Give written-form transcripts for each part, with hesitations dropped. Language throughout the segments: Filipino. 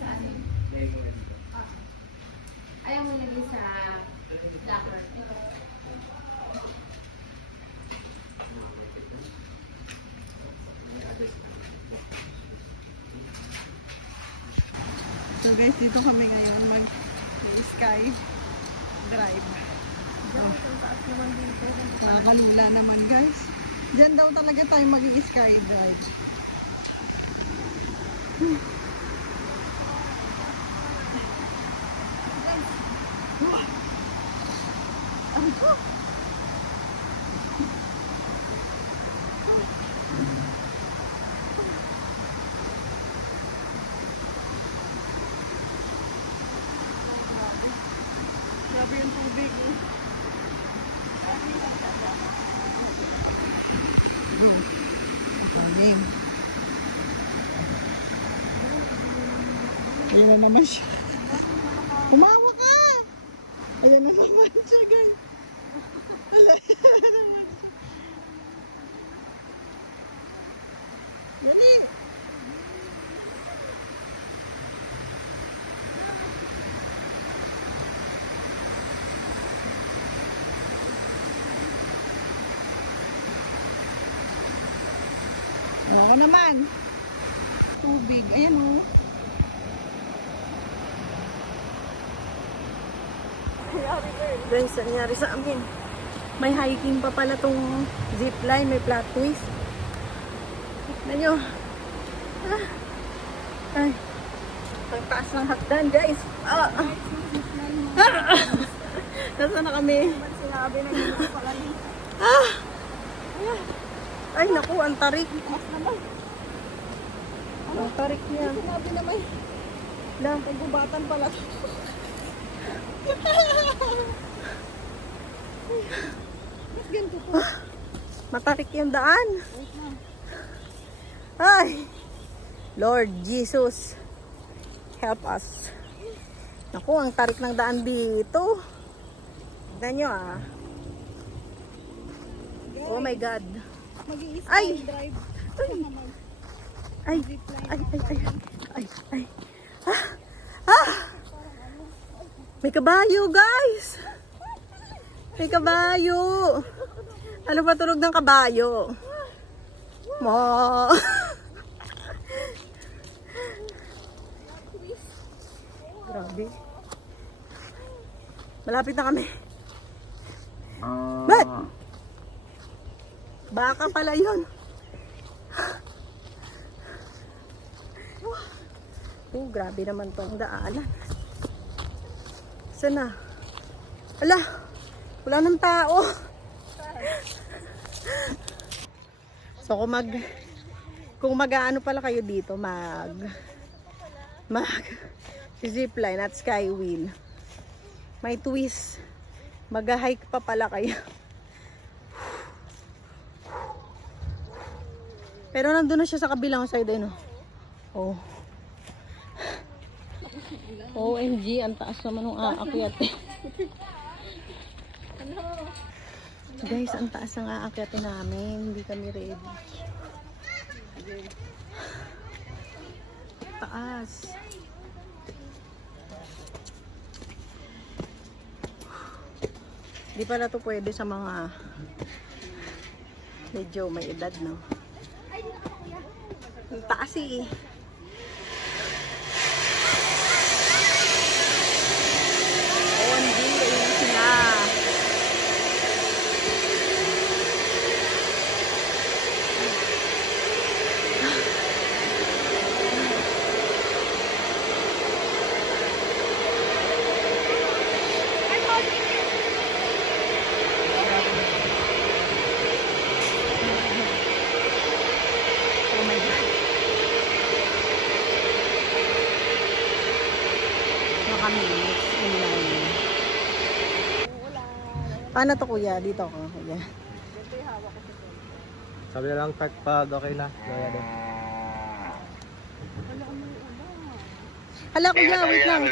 sa ano? Ayaw mo lagay sa locker. So guys, dito kami ngayon mag-sky drive. Nakakalula naman guys. Diyan daw talaga tayo mag-sky drive. Grabe yung tubig eh. Go. Okay. Ayan na naman siya. Umawa ka! Ayan na naman siya guys. Ayan na naman siya. Dali! Ako naman. Tubig. Ayan o. Guys, nangyari sa amin. May hiking pa pala tong zipline. May plot twist. Tignan nyo. Ah. Ay. Ang taas ng hagdan, guys. Ah. Ah. Nasaan na kami? Sinabi na yun pala. Ah. Ay, naku, ang tarik. Ang tarik niya. Sinabi naman. Lang, pagbubatan pala. Matarik yung daan. Ay, Lord Jesus, help us. Naku, ang tarik ng daan dito. Tignan nyo ah. Oh my God. Ay! Drive. Ay! Ay! Ay! Ay! Ah! Ah! May kabayo, guys! May kabayo! Ano ba tunog ng kabayo? Mo! Grabe. Malapit na kami. Ba't? Baka pala yun. Oh, grabe naman tong daanan. Sana. Ala, wala nang tao. So kung mag-aano pala kayo dito, zipline at skywheel. May twist. Mag-hike pa pala kayo. Pero nandun na siya sa kabilang side eh, no? Oh. OMG, ang taas naman ng aakyat eh. Guys, ang taas ng aakyat namin. Hindi kami ready. Taas. Hindi pala to pwede sa mga medyo may edad, no? Ang taas eh. OMG, ayun sila. Paano to kuya? Dito ko kuya. Sabi na lang pag okay na. Gaya din. Hala kuya, wait lang.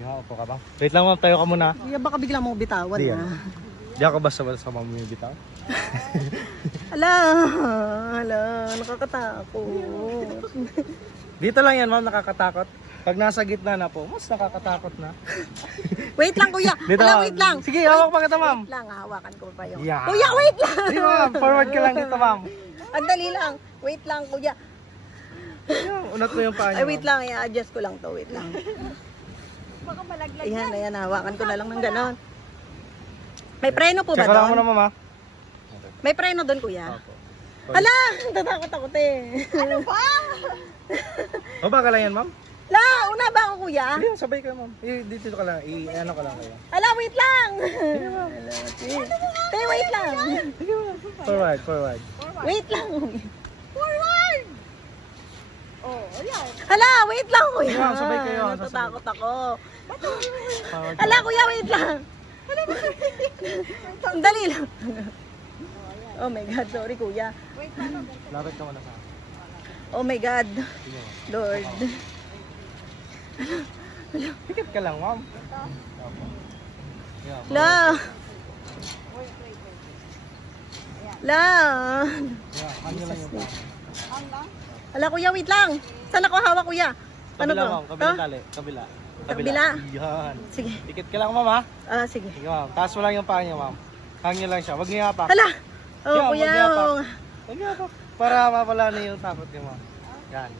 Yung upo ka ba? Wait lang ma'am, tayo ka muna. Kuya, baka bigla mo bitawan Di ah. Di ako basta-basta mamimibitaw. Hala, hala, nakakatakot. Dito lang yan ma'am, nakakatakot. Pag nasa gitna na po, mas nakakatakot na. Wait lang, kuya. Dito, Hala, ma'am. wait lang. Sige, hawak pa kita, ma'am. Wait lang, hawakan ko pa yung... Yeah. Kuya, wait lang. Sige, ma'am. Forward ka lang dito, ma'am. Ang dali lang. Wait lang, kuya. Unat mo yung paa niyo, Ay, wait lang. I-adjust ko lang to. Wait lang. Baka malaglag. Ayan, ayan. Hawakan ko na lang ng ganon. May preno po ba Check ko lang muna, doon? ma'am, ha? May preno doon, kuya? Opo. Hala! Tatakot ako, te. Ano ba? Baba ka lang yan, ma'am? La! Una ba ako, kuya? Hindi, sabay ka, ma'am. Dito ka lang. Ano ka lang kayo. Hala, wait lang! Te, wait lang. Forward, forward. Wait lang. Forward! Oh, ayan. Hala, wait lang, kuya. Sige, ma'am, sabay kayo. Natatakot ako. Forward. Hala, kuya, wait lang. Ang dali lang. Oh my God, sorry, kuya. Wait lang. Lapit ka muna sa akin. Oh my God, Sige, ma'am. Lord. Pikit ka lang, ma'am. Opo. Yeah, ma'am. La! La! Yeah, kanya lang yung paa. Hala, kuya, wait lang. Saan ako hawak, kuya? Ano Kabila, to? ma'am. Kabila, To? tali. Kabila. Kabila? Yan. Sige. Pikit ka lang, ma'am, ha? Ah, sige. Sige, ma'am. Taas mo lang yung paa niya, ma'am. Hangin lang siya. Huwag niya hapak. Hala! Oh, Yeah, kuya. wag yapak. Oh. Huwag niya hapak. Para mapala na yung takot niya, ma'am. Yan.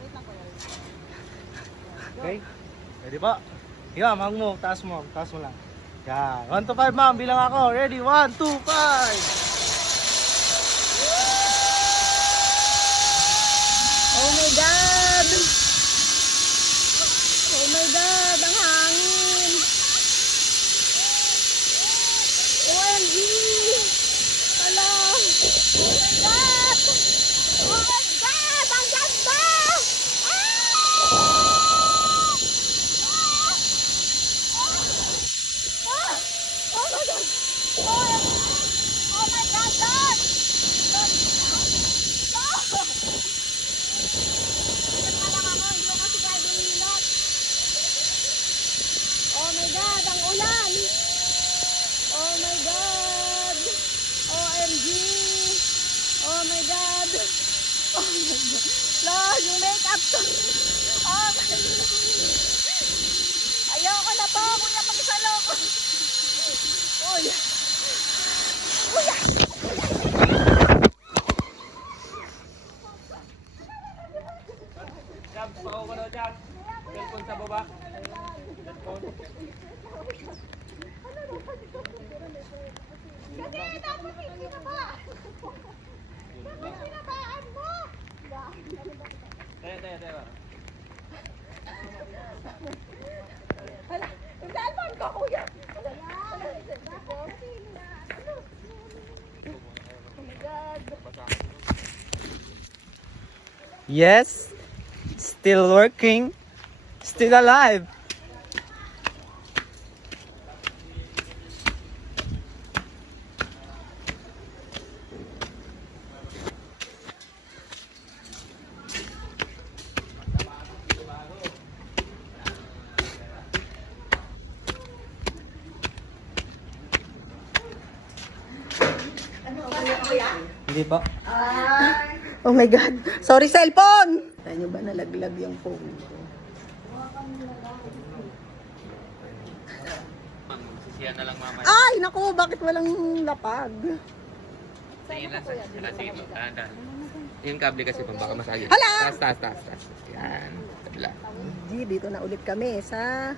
Okay? Ready po? Sige, ma'am. Hang mo. Taas mo. Taas mo lang. Yan. 1 to 5, ma'am. Bilang ako. Ready? 1, 2, 5! Oh my God! Oh my God! Ang hangin! OMG! Hala! Oh my God! Oh my God! Ang ganda! Oh my God! Oh my God, Lord! Oh my God, ang ulan! Oh my God! OMG! Oh my God! Oh my God! Lord, yung makeup to! Oh my God! Ayoko na to! Kuya, pakisalo ko! Uy! Kuya! Jab, pakaw ka daw, Jab. Cellphone sa baba. Kasi dapat hindi na ba? Dapat pinabaan mo! Teka. Hala, yung cellphone ko, kuya! Yes, still working, still alive. Hindi po. Oh my God. Sorry, cellphone! Kaya nyo ba nalaglag yung phone ko? Sisiyan na lang mamaya. Ay, naku, bakit walang lapag? Tingin lang sa sige po. Dahan. Yung kable kasi po, baka masagit. Hala! Taas. Yan. Kabila. G, dito na ulit kami sa...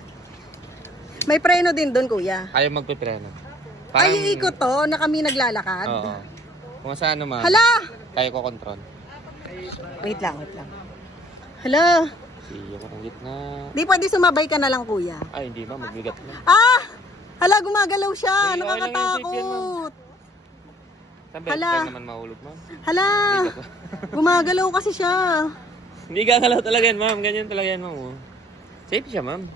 May preno din doon, kuya. Ayaw magpipreno. Ay, ikot to na kami naglalakad. Oo. Kung saan naman, Hala! kaya ko control. Wait lang. Hala! Siya ko ng gitna. Di pwede sumabay ka na lang, kuya. Ay, hindi ba? Magbigat na. Ah! Hala, gumagalaw siya. Hey, okay lang yung safe yan, Nakakatakot. Sabi, Hala. huwag naman mahulog, ma'am. Hala! Gumagalaw kasi siya. Hindi gagalaw talaga yan, ma'am. Ganyan talaga yan, ma'am. Oh. Safe siya, ma'am.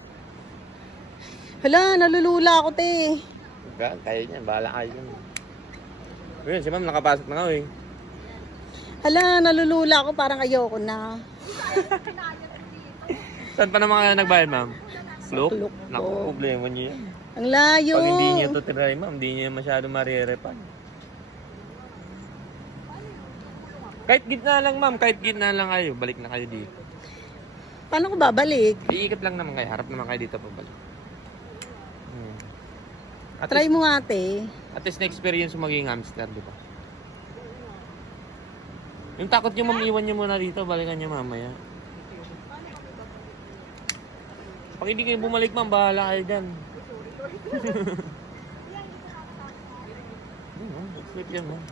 Hala, nalulula ako, te. Kaya niyan. Bahala kayo dyan. Ayun, si ma'am nakapasok na nga, eh. Hala, nalulula ako. Parang ayoko na. Saan pa naman kayo nagbayad, ma'am? Fluk? Fluk Naku, po. problema niyo yan. Ang layo. Pag hindi niyo ito tinry, ma'am, hindi niyo masyado marirepan. Kahit gitna lang, ma'am. Kahit gitna lang kayo. Balik na kayo dito. Paano ko babalik? Iikot lang naman kayo. Harap naman kayo dito pabalik. At Try least, mo nga, ate. at least na-experience mo maging hamster, di ba? Yung takot nyo mamiwan nyo muna dito, balikan nyo mamaya. Pag hindi kayo bumalik, ma'am, bahala kayo dyan. Sleep yan, ma'am.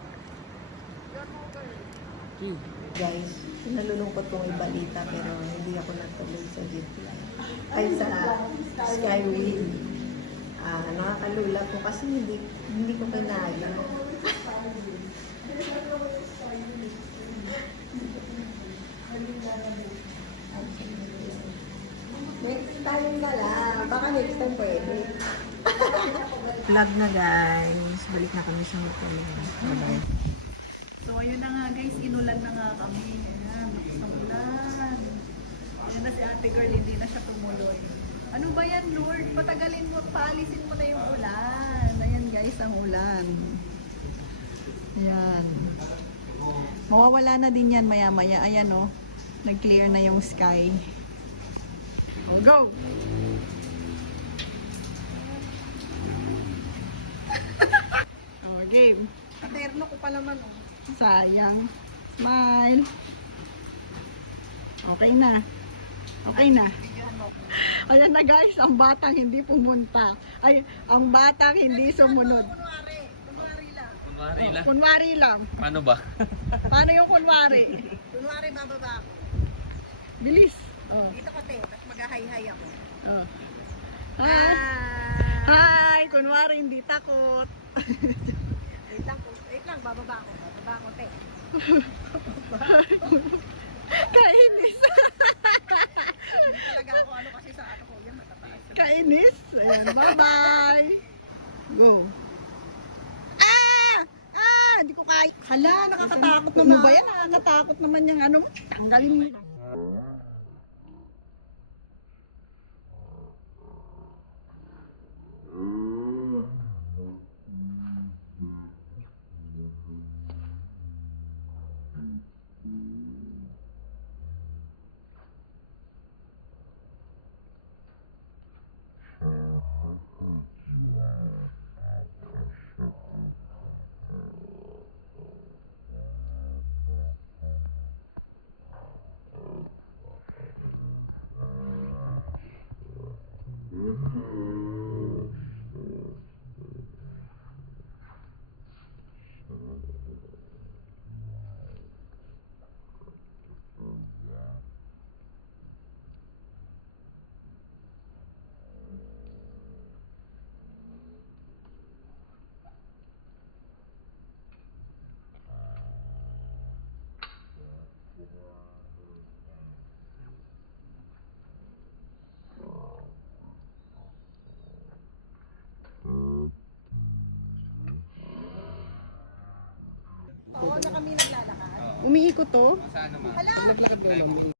Sige. Guys, nalulungkot kong ibalita pero hindi ako natuloy sa zipline. Ay, sa Skyway. Nakakalula ko kasi hindi ko kinaya. Next time na lang. Baka next time pwede. Vlog na guys. Balik na kami sa hotel. Bye-bye. So ayun na nga guys, inulan na nga kami. Ayan, ang ulan. Ayan na si ate girl, hindi na siya tumuloy. Ano ba yan Lord? Patagalin mo, paalisin mo na yung ulan. Ayan guys, ang ulan. Ayan. Mawawala na din yan maya maya. Ayan oh, nag-clear na yung sky. Oh, go! Oh, game. Katerno ko pa naman. Oh. Sayang. Smile. Okay na. Okay na. Ayan na guys, ang batang hindi pumunta. Ay, ang batang hindi sumunod. Kunwari lang. Kunwari lang. Kunwari lang. Paano ba? Paano yung kunwari? Kunwari bababa ako. Bilis. Oh. Dito ka te, tapos mag-hi-hi ako. Oh. Hi. Hi. Kunwari hindi takot. Wait lang, bababa ako. Bababa ako te. Kainis. Hindi talaga ako ano kasi sa ano ko yan matataas. Kainis. Ayan, bye-bye. Go. Ah! Ah! Hindi ko kaya. Hala, nakakatakot Ano naman. ba yan? Nakakatakot naman yung ano mo. Tanggalin mo. Oo na kami naglalakad. Umiikot to. Sa ano, ma'am? Hala! Naglakad kayo lang.